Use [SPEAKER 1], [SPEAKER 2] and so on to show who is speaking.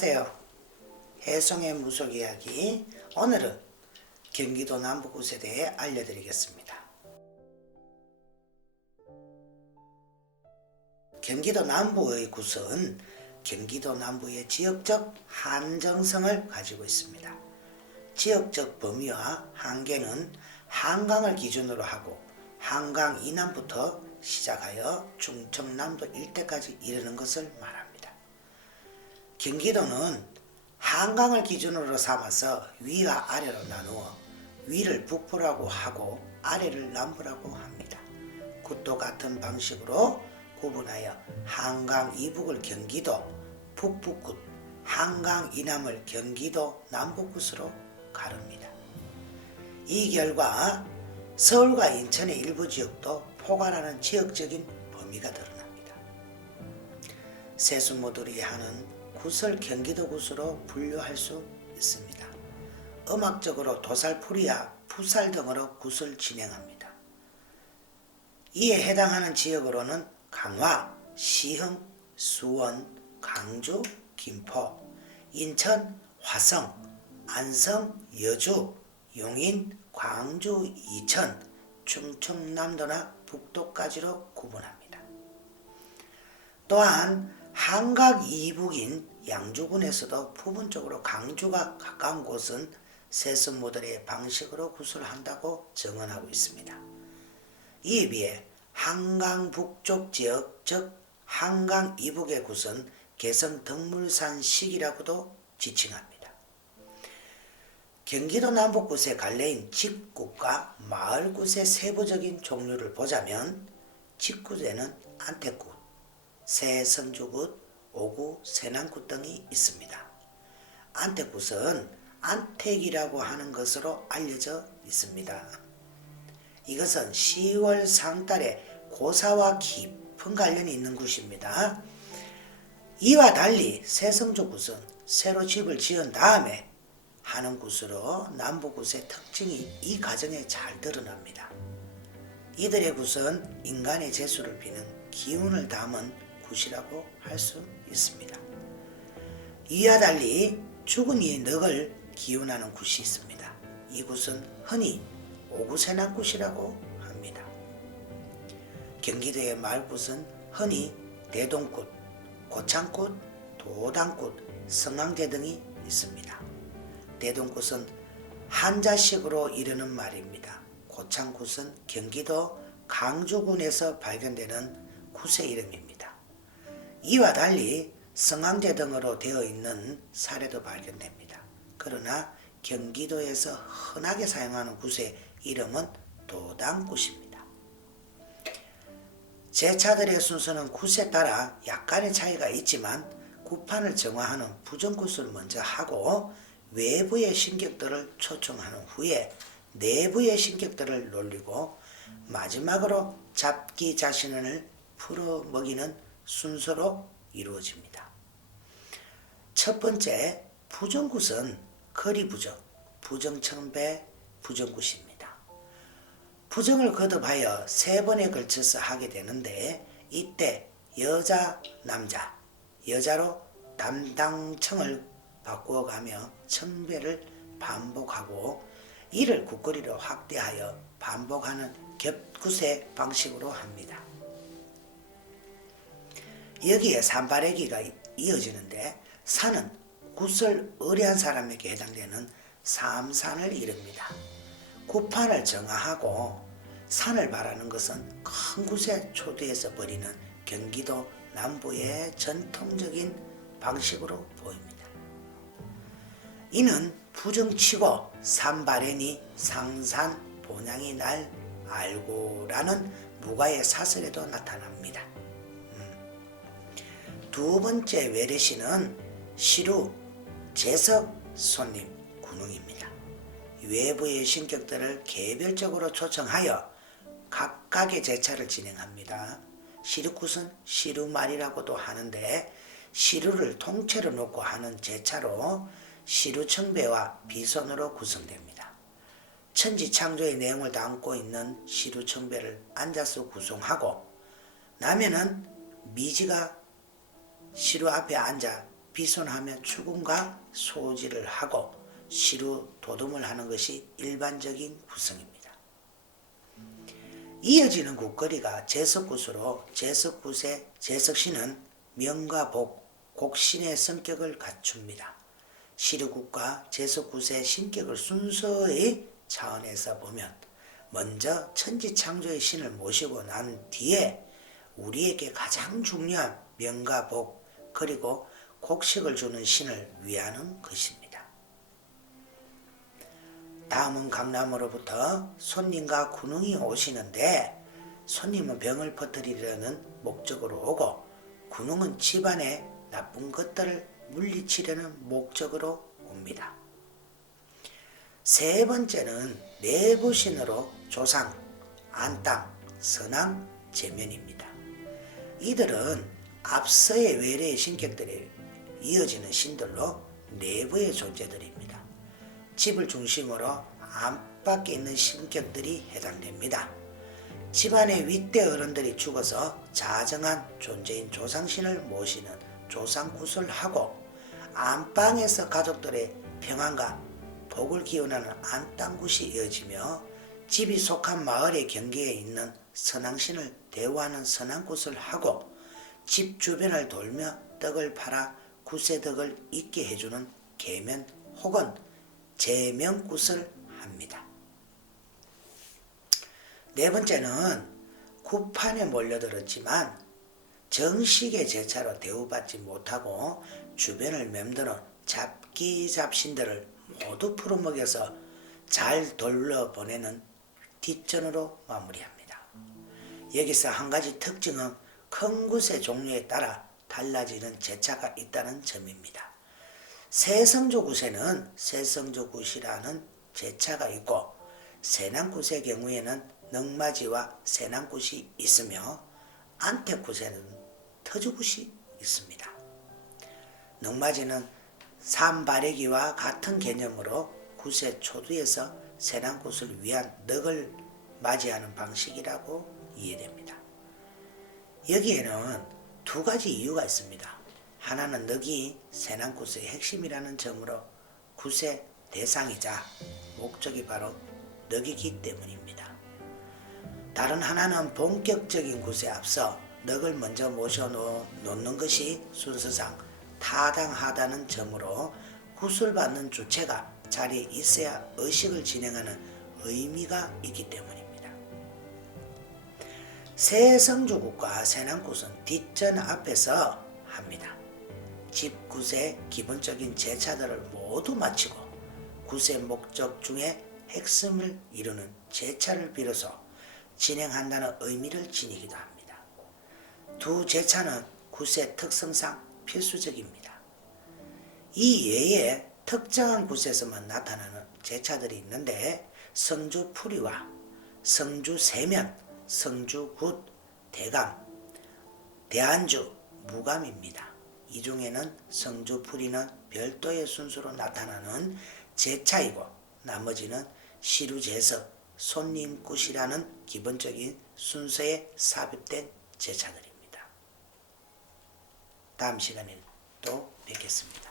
[SPEAKER 1] 최송의 무속 이야기 오늘은 경기도 남부굿에 대해 알려드리겠습니다. 경기도 남부의 굿은 경기도 남부의 지역적 한정성을 가지고 있습니다. 지역적 범위와 한계는 한강을 기준으로 하고 한강 이남부터 시작하여 충청남도 일대까지 이르는 것을 말합니다. 경기도는 한강을 기준으로 삼아서 위와 아래로 나누어 위를 북부라고 하고 아래를 남부라고 합니다. 굿도 같은 방식으로 구분하여 한강 이북을 경기도 북부굿, 한강 이남을 경기도 남부굿으로 가릅니다. 이 결과 서울과 인천의 일부 지역도 포괄하는 지역적인 범위가 드러납니다. 세수모들이 하는 굿을 경기도 굿으로 분류할 수 있습니다. 음악적으로 도살풀이와 푸살 등으로 굿을 진행합니다. 이에 해당하는 지역으로는 강화, 시흥, 수원, 강주, 김포, 인천, 화성, 안성, 여주, 용인, 광주, 이천, 충청남도나 북도까지로 구분합니다. 또한 한각 이북인 양주군에서도 부분적으로 강주가 가까운 곳은 세습 모델의 방식으로 구술한다고 증언하고 있습니다. 이에 비해 한강 북쪽 지역 즉 한강 이북의 굿은 개성 덕물산식이라고도 지칭합니다. 경기도 남북굿의 갈래인 직굿과 마을굿의 세부적인 종류를 보자면 직굿에는 안택굿, 새성주굿, 오구, 세난굿 등이 있습니다. 안택굿은 안택이라고 하는 것으로 알려져 있습니다. 이것은 10월 상달에 고사와 깊은 관련이 있는 굿입니다. 이와 달리 세성주굿은 새로 집을 지은 다음에 하는 굿으로 남부 굿의 특징이 이 과정에 잘 드러납니다. 이들의 굿은 인간의 재수를 비는 기운을 담은 굿이라고 할 수 있습니다. 이와 달리 죽은 이의 덕을 기운하는 굿이 있습니다. 이 굿은 흔히 오구세난 굿이라고 합니다. 경기도의 말굿은 흔히 대동굿, 고창굿, 도당굿, 성황제 등이 있습니다. 대동굿은 한자식으로 이르는 말입니다. 고창굿은 경기도 강주군에서 발견되는 굿의 이름입니다. 이와 달리 성황제 등으로 되어 있는 사례도 발견됩니다. 그러나 경기도에서 흔하게 사용하는 굿의 이름은 도당굿입니다. 제차들의 순서는 굿에 따라 약간의 차이가 있지만 굿판을 정화하는 부정굿을 먼저 하고 외부의 신격들을 초청하는 후에 내부의 신격들을 놀리고 마지막으로 잡기 자신을 풀어 먹이는 순서로 이루어집니다. 첫 번째 부정굿은 거리부정, 부정청배, 부정굿입니다. 부정을 거듭하여 세 번에 걸쳐서 하게 되는데 이때 여자, 남자, 여자로 담당청을 바꾸어가며 청배를 반복하고 이를 국거리로 확대하여 반복하는 겹굿의 방식으로 합니다. 여기에 산바래기가 이어지는데 산은 굿을 의뢰한 사람에게 해당되는 삼산을 이릅니다. 굿판을 정화하고 산을 바라는 것은 큰 굿에 초대해서 버리는 경기도 남부의 전통적인 방식으로 보입니다. 이는 부정치고 산바래니 상산 본향이 날 알고라는 무가의 사설에도 나타납니다. 두 번째 외래시는 시루, 재석, 손님, 군웅입니다. 외부의 신격들을 개별적으로 초청하여 각각의 제차를 진행합니다. 시루굿은 시루말이라고도 하는데 시루를 통째로 놓고 하는 제차로 시루청배와 비선으로 구성됩니다. 천지창조의 내용을 담고 있는 시루청배를 앉아서 구성하고 나면은 미지가 시루 앞에 앉아 비손하면 추궁과 소지를 하고 시루 도둠을 하는 것이 일반적인 구성입니다. 이어지는 국거리가 제석굿으로 제석굿의 제석신은 명과 복, 곡신의 성격을 갖춥니다. 시루굿과 제석굿의 신격을 순서의 차원에서 보면 먼저 천지창조의 신을 모시고 난 뒤에 우리에게 가장 중요한 명과 복 그리고 곡식을 주는 신을 위하는 것입니다. 다음은 강남으로부터 손님과 군웅이 오시는데 손님은 병을 퍼뜨리려는 목적으로 오고 군웅은 집안의 나쁜 것들을 물리치려는 목적으로 옵니다. 세 번째는 내부신으로 조상, 안땅, 선왕, 제면입니다. 이들은 앞서의 외래의 신격들이 이어지는 신들로 내부의 존재들입니다. 집을 중심으로 안팎에 있는 신격들이 해당됩니다. 집안의 윗대 어른들이 죽어서 자정한 존재인 조상신을 모시는 조상굿을 하고 안방에서 가족들의 평안과 복을 기원하는 안땅굿이 이어지며 집이 속한 마을의 경계에 있는 선왕신을 대우하는 선왕굿을 하고 집 주변을 돌며 떡을 팔아 굿의 덕을 잊게 해주는 계면 혹은 제명굿을 합니다. 네 번째는 굿판에 몰려들었지만 정식의 제차로 대우받지 못하고 주변을 맴도는 잡기 잡신들을 모두 풀어먹여서 잘 돌려보내는 뒷전으로 마무리합니다. 여기서 한 가지 특징은 큰 굿의 종류에 따라 달라지는 제차가 있다는 점입니다. 세성조 굿에는 세성조 굿이라는 제차가 있고 세난굿의 경우에는 넉마지와 세난굿이 있으며 안택굿에는 터주굿이 있습니다. 넉마지는 삼바래기와 같은 개념으로 굿의 초두에서 세난굿을 위한 넉을 맞이하는 방식이라고 이해됩니다. 여기에는 두 가지 이유가 있습니다. 하나는 넉이 세난굿의 핵심이라는 점으로 굿의 대상이자 목적이 바로 넉이기 때문입니다. 다른 하나는 본격적인 굿에 앞서 넉을 먼저 모셔놓는 것이 순서상 타당하다는 점으로 굿을 받는 주체가 자리에 있어야 의식을 진행하는 의미가 있기 때문입니다. 새성주굿과 세난굿은 뒷전 앞에서 합니다. 집 굿의 기본적인 제차들을 모두 마치고 굿의 목적 중에 핵심을 이루는 제차를 비로소 진행한다는 의미를 지니기도 합니다. 두 제차는 굿의 특성상 필수적입니다. 이 외에 특정한 굿에서만 나타나는 제차들이 있는데 성주 풀이와 성주 세면, 성주 굿, 대감, 대안주, 무감입니다. 이 중에는 성주 풀이는 별도의 순서로 나타나는 제차이고 나머지는 시루제석, 손님굿이라는 기본적인 순서에 삽입된 제차들입니다. 다음 시간에 또 뵙겠습니다.